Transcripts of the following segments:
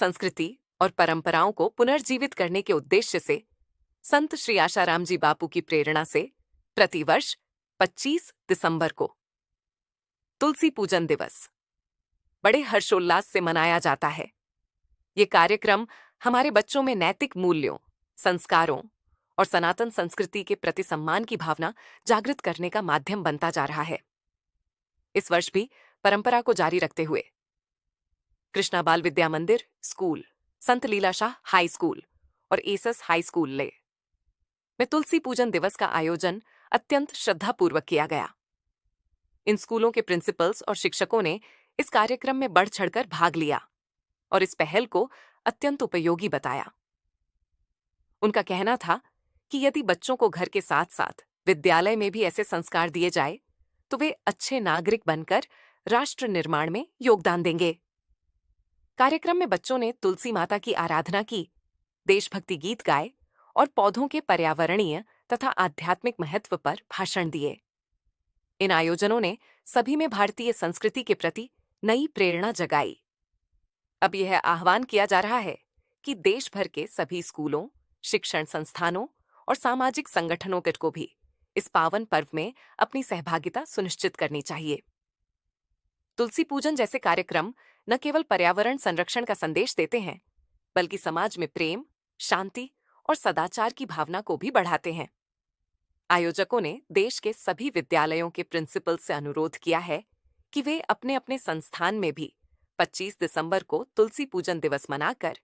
संस्कृति और परंपराओं को पुनर्जीवित करने के उद्देश्य से संत श्री आशाराम जी बापू की प्रेरणा से प्रतिवर्ष 25 दिसंबर को तुलसी पूजन दिवस बड़े हर्षोल्लास से मनाया जाता है। ये कार्यक्रम हमारे बच्चों में नैतिक मूल्यों, संस्कारों और सनातन संस्कृति के प्रति सम्मान की भावना जागृत करने का माध्यम बनता जा रहा है। इस वर्ष भी परंपरा को जारी रखते हुए कृष्णा बाल विद्या मंदिर स्कूल, संत लीलाशाह हाई स्कूल और एसएस हाई स्कूल ले में तुलसी पूजन दिवस का आयोजन अत्यंत श्रद्धापूर्वक किया गया। इन स्कूलों के प्रिंसिपल्स और शिक्षकों ने इस कार्यक्रम में बढ़ चढ़कर भाग लिया और इस पहल को अत्यंत उपयोगी बताया। उनका कहना था कि यदि बच्चों को घर के साथ साथ विद्यालय में भी ऐसे संस्कार दिए जाए तो वे अच्छे नागरिक बनकर राष्ट्र निर्माण में योगदान देंगे। कार्यक्रम में बच्चों ने तुलसी माता की आराधना की, देशभक्ति गीत गाए और पौधों के पर्यावरणीय तथा आध्यात्मिक महत्व पर भाषण दिए। इन आयोजनों ने सभी में भारतीय संस्कृति के प्रति नई प्रेरणा जगाई। अब यह आह्वान किया जा रहा है कि देश भर के सभी स्कूलों, शिक्षण संस्थानों और सामाजिक संगठनों को भी इस पावन पर्व में अपनी सहभागिता सुनिश्चित करनी चाहिए। तुलसी पूजन जैसे कार्यक्रम न केवल पर्यावरण संरक्षण का संदेश देते हैं, बल्कि समाज में प्रेम, शांति और सदाचार की भावना को भी बढ़ाते हैं। आयोजकों ने देश के सभी विद्यालयों के प्रिंसिपल से अनुरोध किया है कि वे अपने अपने संस्थान में भी 25 दिसंबर को तुलसी पूजन दिवस मनाकर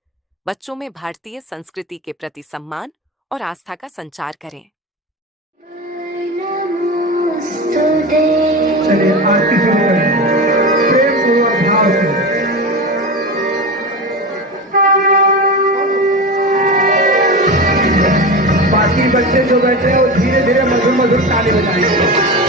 बच्चों में भारतीय संस्कृति के प्रति सम्मान और आस्था का संचार करें। चलिए आरती शुरू करें प्रेम पूर्वक भाव से। बाकी बच्चे जो बैठे हैं वो धीरे धीरे मधुर मधुर ताली बजाएंगे।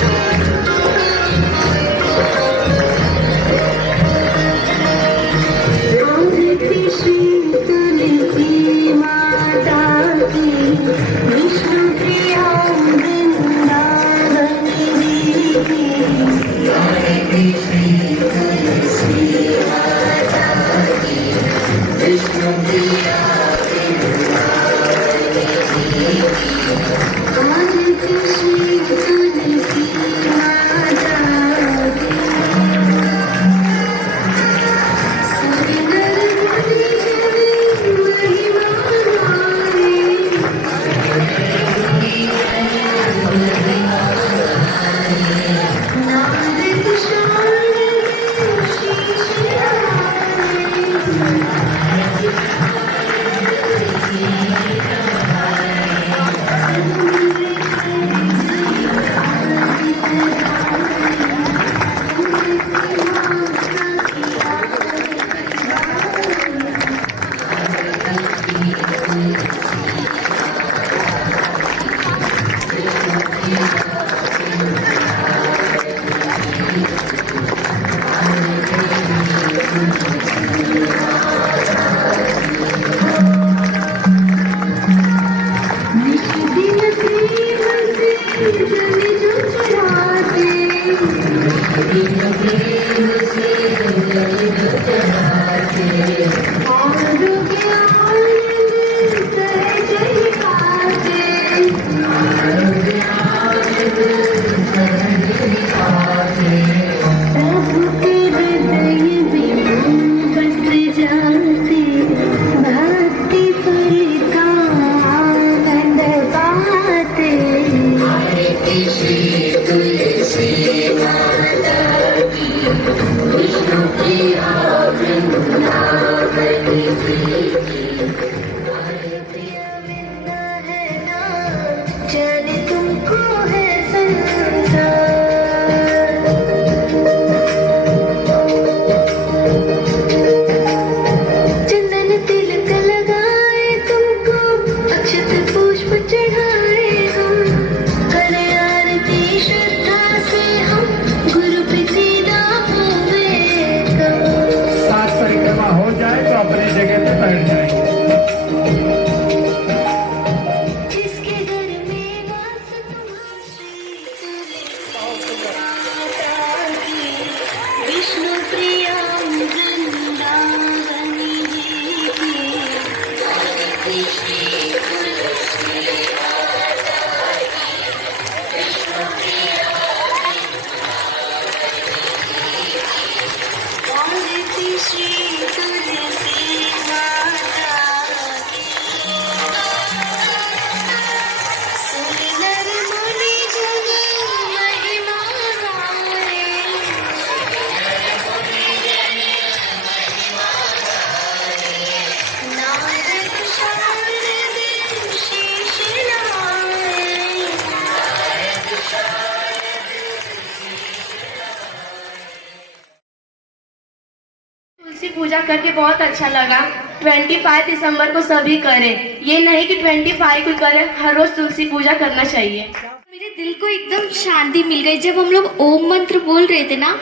पूजा करके बहुत अच्छा लगा। 25 दिसंबर को सभी करें, ये नहीं कि 25 को करें, हर रोज तुलसी पूजा करना चाहिए। मेरे दिल को एकदम शांति मिल गई जब हम लोग ओम मंत्र बोल रहे थे ना,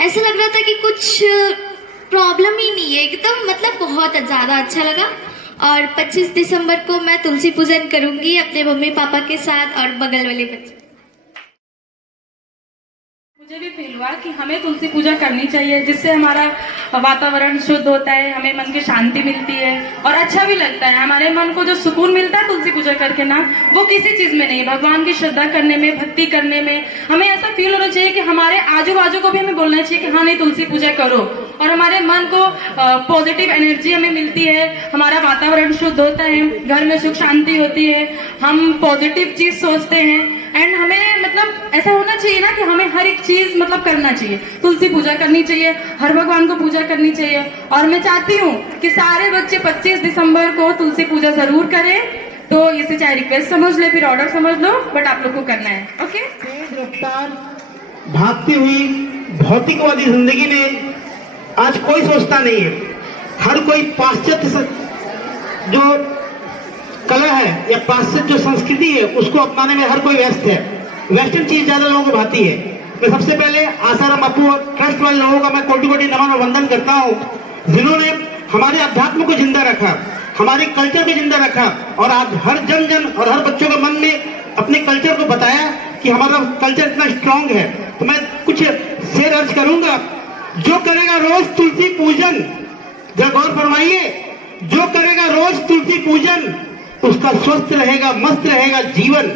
ऐसा लग रहा था कि कुछ प्रॉब्लम ही नहीं है, एकदम मतलब बहुत ज़्यादा अच्छा लगा। और 25 दिसंबर को मैं तुलसी पूजन करूंगी अपने मम्मी पापा के साथ और बगल वाले बच्चे। मुझे भी फील हुआ कि हमें तुलसी पूजा करनी चाहिए, जिससे हमारा वातावरण शुद्ध होता है, हमें मन की शांति मिलती है और अच्छा भी लगता है। हमारे मन को जो सुकून मिलता है तुलसी पूजा करके ना, वो किसी चीज में नहीं, भगवान की श्रद्धा करने में, भक्ति करने में। हमें ऐसा फील होना चाहिए कि हमारे आजू बाजू को भी हमें बोलना चाहिए कि हाँ नहीं, तुलसी पूजा करो, और हमारे मन को पॉजिटिव एनर्जी हमें मिलती है, हमारा वातावरण शुद्ध होता है, घर में सुख शांति होती है, हम पॉजिटिव चीज सोचते हैं। एंड हमें मतलब ऐसा होना चाहिए ना कि हमें हर एक चीज मतलब करना चाहिए, तुलसी पूजा करनी चाहिए, हर भगवान को पूजा करनी चाहिए। और मैं चाहती हूँ कि सारे बच्चे 25 दिसंबर को तुलसी पूजा जरूर करें। तो इसे चाहे रिक्वेस्ट समझ ले, फिर ऑर्डर समझ लो, बट आप लोग को करना है। ओके। तेज रफ्तार भागती हुई भौतिकवादी जिंदगी में आज कोई सोचता नहीं है। हर कोई पाश्चात्य जो कला है या पाश्चात्य जो संस्कृति है उसको अपनाने में हर कोई व्यस्त है। वेस्टर्न चीज ज्यादा लोगों को भाती है। मैं सबसे पहले आसाराम बापू और ट्रस्ट वाले लोगों का मैं कोटि कोटि नमन और वंदन करता हूँ, जिन्होंने हमारे अध्यात्म को जिंदा रखा, हमारे कल्चर को जिंदा रखा, और आज हर जन जन और हर बच्चों के मन में अपने कल्चर को बताया कि हमारा कल्चर इतना स्ट्रांग है। तो मैं कुछ शेर अर्ज करूंगा। जो करेगा रोज तुलसी पूजन, जरा गौर फरमाइए, जो करेगा रोज तुलसी पूजन उसका स्वस्थ रहेगा, मस्त रहेगा जीवन,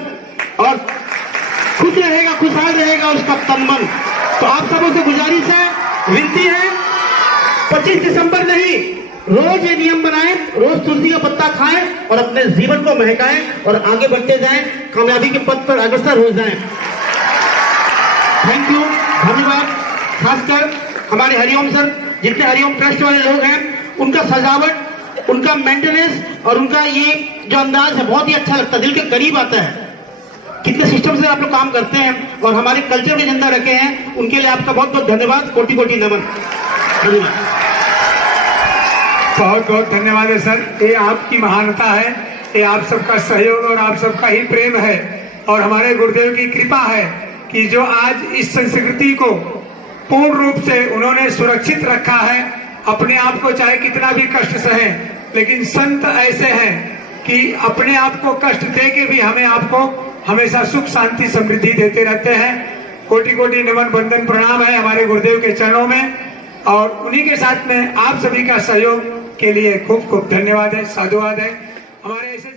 और खुश रहेगा, खुशहाल रहेगा उसका तन मन। तो आप सबों से गुजारिश है, विनती है, 25 दिसंबर नहीं, रोज ये नियम बनाएं, रोज तुलसी का पत्ता खाएं और अपने जीवन को महकाएं और आगे बढ़ते जाएं, कामयाबी के पथ पर अग्रसर हो जाएं। थैंक यू, धन्यवाद। खासकर हमारे हरिओम सर, जितने हरिओम ट्रस्ट वाले लोग हैं, उनका सजावट, उनका मेंटेनेंस और उनका ये जो अंदाज है बहुत ही अच्छा लगता है, दिल के करीब आता है। कितने सिस्टम से आप लोग काम करते हैं और हमारे कल्चर में जिंदा रखे हैं, उनके लिए आपका बहुत बहुत धन्यवाद, कोटि कोटि नमन। धन्यवाद, बहुत बहुत धन्यवाद है सर। ये आपकी महानता है, ये आप सबका सहयोग और आप सबका ही प्रेम है, और हमारे गुरुदेव की कृपा है कि जो आज इस संस्कृति को पूर्ण रूप से उन्होंने सुरक्षित रखा है। अपने आप को चाहे कितना भी कष्ट सहे, लेकिन संत ऐसे हैं कि अपने आप को कष्ट दे के भी हमें आपको हमेशा सुख शांति समृद्धि देते रहते हैं। कोटि कोटि नमन वंदन प्रणाम है हमारे गुरुदेव के चरणों में, और उन्हीं के साथ में आप सभी का सहयोग के लिए खूब खूब धन्यवाद है, साधुवाद है। हमारे ऐसे